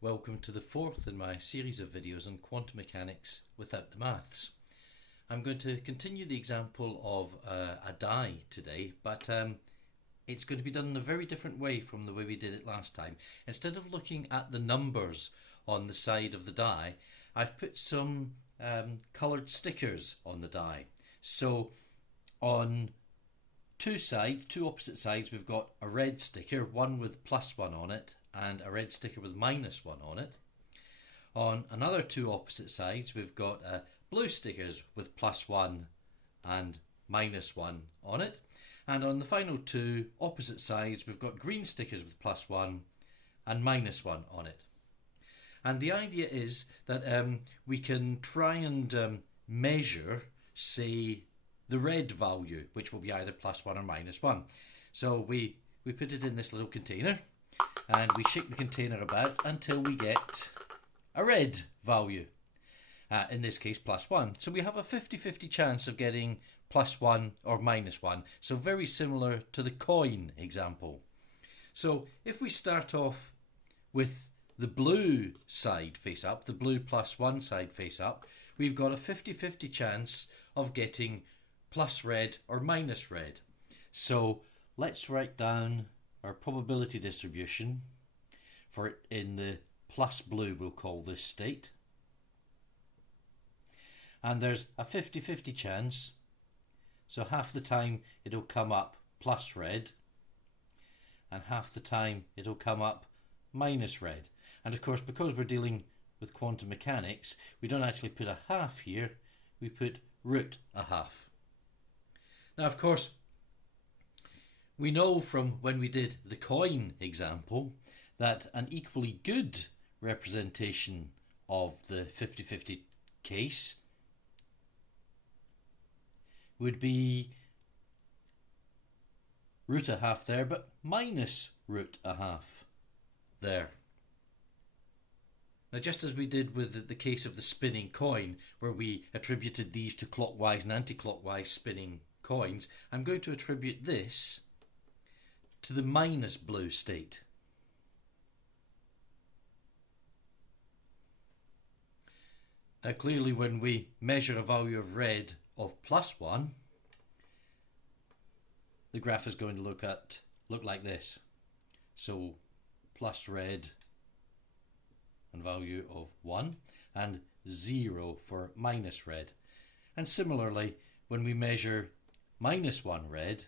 Welcome to the fourth in my series of videos on quantum mechanics without the maths. I'm going to continue the example of a die today, but it's going to be done in a very different way from the way we did it last time. Instead of looking at the numbers on the side of the die, I've put some coloured stickers on the die. So on two opposite sides, we've got a red sticker, one with +1 on it and a red sticker with -1 on it. On another two opposite sides, we've got blue stickers with +1 and -1 on it. And on the final two opposite sides, we've got green stickers with +1 and -1 on it. And the idea is that we can try and measure, say, the red value, which will be either +1 or -1. So we put it in this little container and we shake the container about until we get a red value, in this case +1. So we have a 50-50 chance of getting +1 or -1. So very similar to the coin example. So if we start off with the blue side face up, the blue +1 side face up, we've got a 50-50 chance of getting plus red or minus red. So let's write down our probability distribution for it in the plus blue, we'll call this state. And there's a 50-50 chance, so half the time it'll come up plus red and half the time it'll come up minus red. And of course, because we're dealing with quantum mechanics, we don't actually put a half here, we put √1/2. Now of course, we know from when we did the coin example that an equally good representation of the 50-50 case would be √1/2 there, but minus √1/2 there. Now, just as we did with the case of the spinning coin, where we attributed these to clockwise and anti-clockwise spinning coins, I'm going to attribute this to the minus blue state. Now clearly, when we measure a value of red of +1, the graph is going to look like this. So plus red and value of 1 and 0 for minus red. And similarly, when we measure -1 red,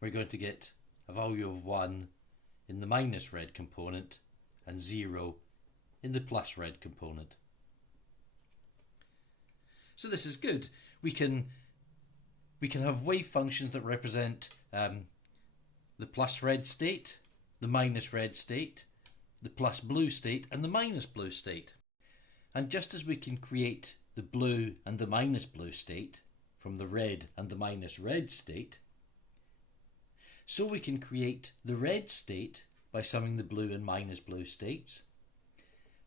we're going to get a value of 1 in the minus red component and 0 in the plus red component. So this is good. We can have wave functions that represent the plus red state, the minus red state, the plus blue state and the minus blue state. And just as we can create the blue and the minus blue state from the red and the minus red state, so we can create the red state by summing the blue and minus blue states,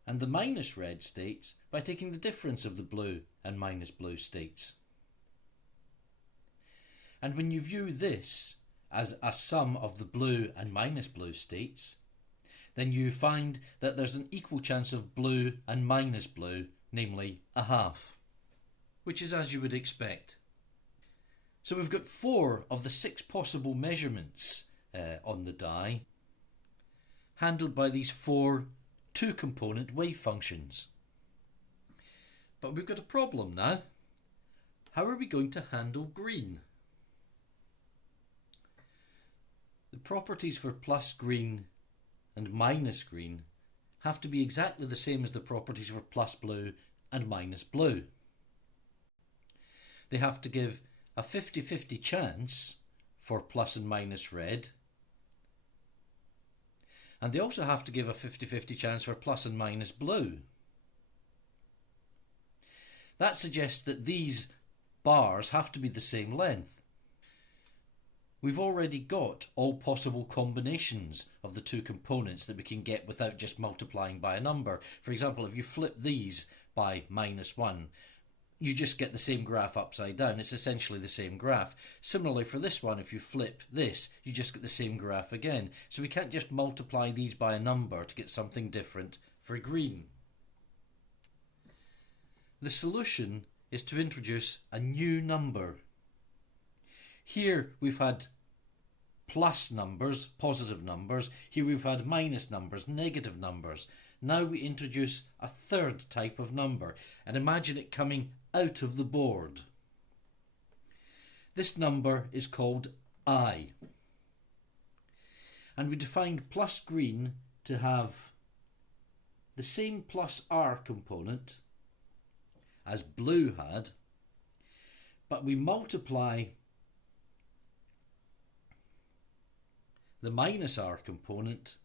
and the minus red states by taking the difference of the blue and minus blue states. And when you view this as a sum of the blue and minus blue states, then you find that there's an equal chance of blue and minus blue, namely 1/2, which is as you would expect. So we've got 4 of the 6 possible measurements on the die, handled by these 4 two-component wave functions. But we've got a problem now. How are we going to handle green? The properties for plus green and minus green have to be exactly the same as the properties for plus blue and minus blue. They have to give a 50-50 chance for plus and minus red, and they also have to give a 50-50 chance for plus and minus blue. That suggests that these bars have to be the same length. We've already got all possible combinations of the two components that we can get without just multiplying by a number. For example, if you flip these by -1, you just get the same graph upside down. It's essentially the same graph. Similarly for this one, if you flip this, you just get the same graph again. So we can't just multiply these by a number to get something different for green. The solution is to introduce a new number. Here we've had plus numbers, positive numbers. Here we've had minus numbers, negative numbers. Now we introduce a third type of number, and imagine it coming out of the board. This number is called I. And we defined plus green to have the same plus R component as blue had, but we multiply the minus R component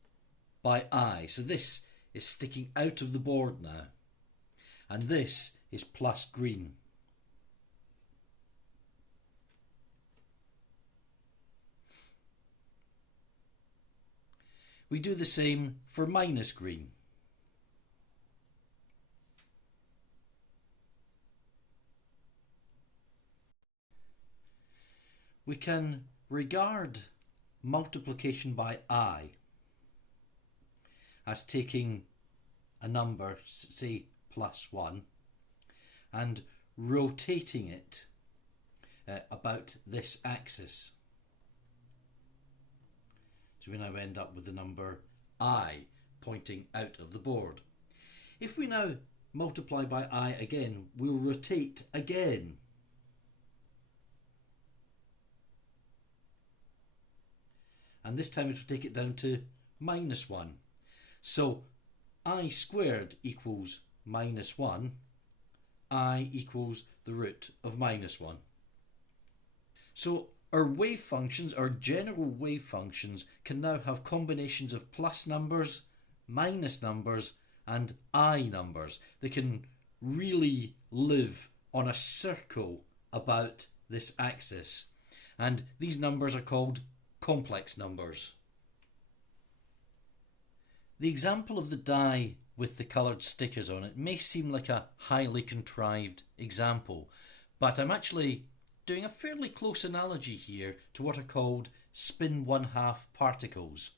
by I. So this is sticking out of the board now, and this is plus green. We do the same for minus green. We can regard multiplication by I as taking a number, say plus 1, and rotating it about this axis. So we now end up with the number I pointing out of the board. If we now multiply by I again, we'll rotate again. And this time it will take it down to minus 1. So I squared equals minus 1. I equals the root of minus 1. So our wave functions, our general wave functions, can now have combinations of plus numbers, minus numbers, and I numbers. They can really live on a circle about this axis. And these numbers are called complex numbers. The example of the die with the coloured stickers on it may seem like a highly contrived example, but I'm actually doing a fairly close analogy here to what are called spin 1/2 particles.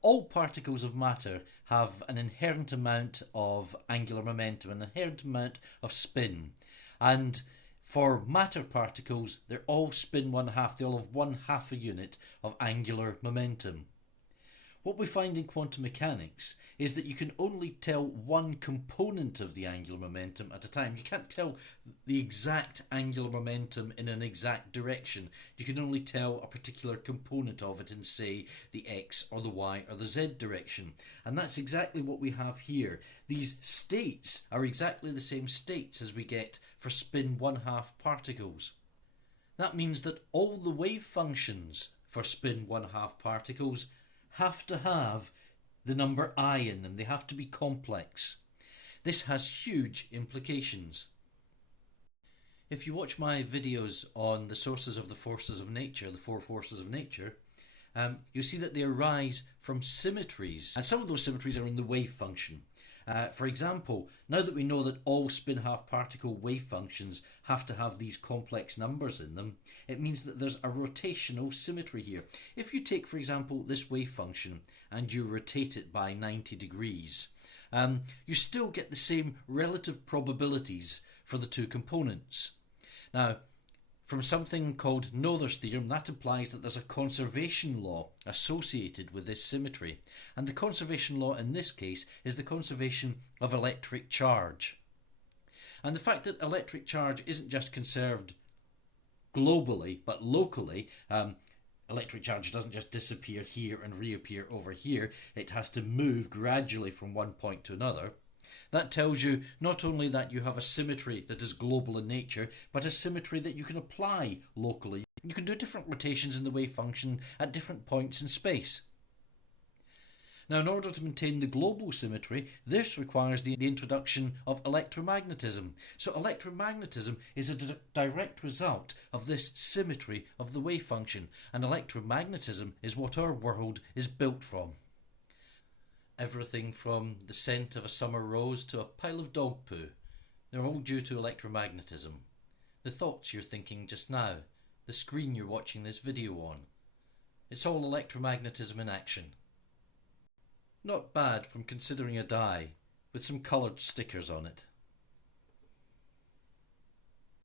All particles of matter have an inherent amount of angular momentum, an inherent amount of spin, and for matter particles, they're all spin 1/2. They all have 1/2 a unit of angular momentum. What we find in quantum mechanics is that you can only tell one component of the angular momentum at a time. You can't tell the exact angular momentum in an exact direction. You can only tell a particular component of it in, say, the X or the Y or the Z direction. And that's exactly what we have here. These states are exactly the same states as we get for spin 1/2 particles. That means that all the wave functions for spin 1/2 particles have to have the number I in them. They have to be complex. This has huge implications. If you watch my videos on the sources of the forces of nature, the four forces of nature, you'll see that they arise from symmetries, and some of those symmetries are in the wave function. For example, now that we know that all spin-half particle wave functions have to have these complex numbers in them, it means that there's a rotational symmetry here. If you take, for example, this wave function and you rotate it by 90 degrees, you still get the same relative probabilities for the two components. Now, from something called Noether's theorem, that implies that there's a conservation law associated with this symmetry. And the conservation law in this case is the conservation of electric charge. And the fact that electric charge isn't just conserved globally, but locally, electric charge doesn't just disappear here and reappear over here. It has to move gradually from one point to another. That tells you not only that you have a symmetry that is global in nature, but a symmetry that you can apply locally. You can do different rotations in the wave function at different points in space. Now, in order to maintain the global symmetry, this requires the introduction of electromagnetism. So electromagnetism is a direct result of this symmetry of the wave function, and electromagnetism is what our world is built from. Everything from the scent of a summer rose to a pile of dog poo. They're all due to electromagnetism. The thoughts you're thinking just now, the screen you're watching this video on. It's all electromagnetism in action. Not bad from considering a die with some coloured stickers on it.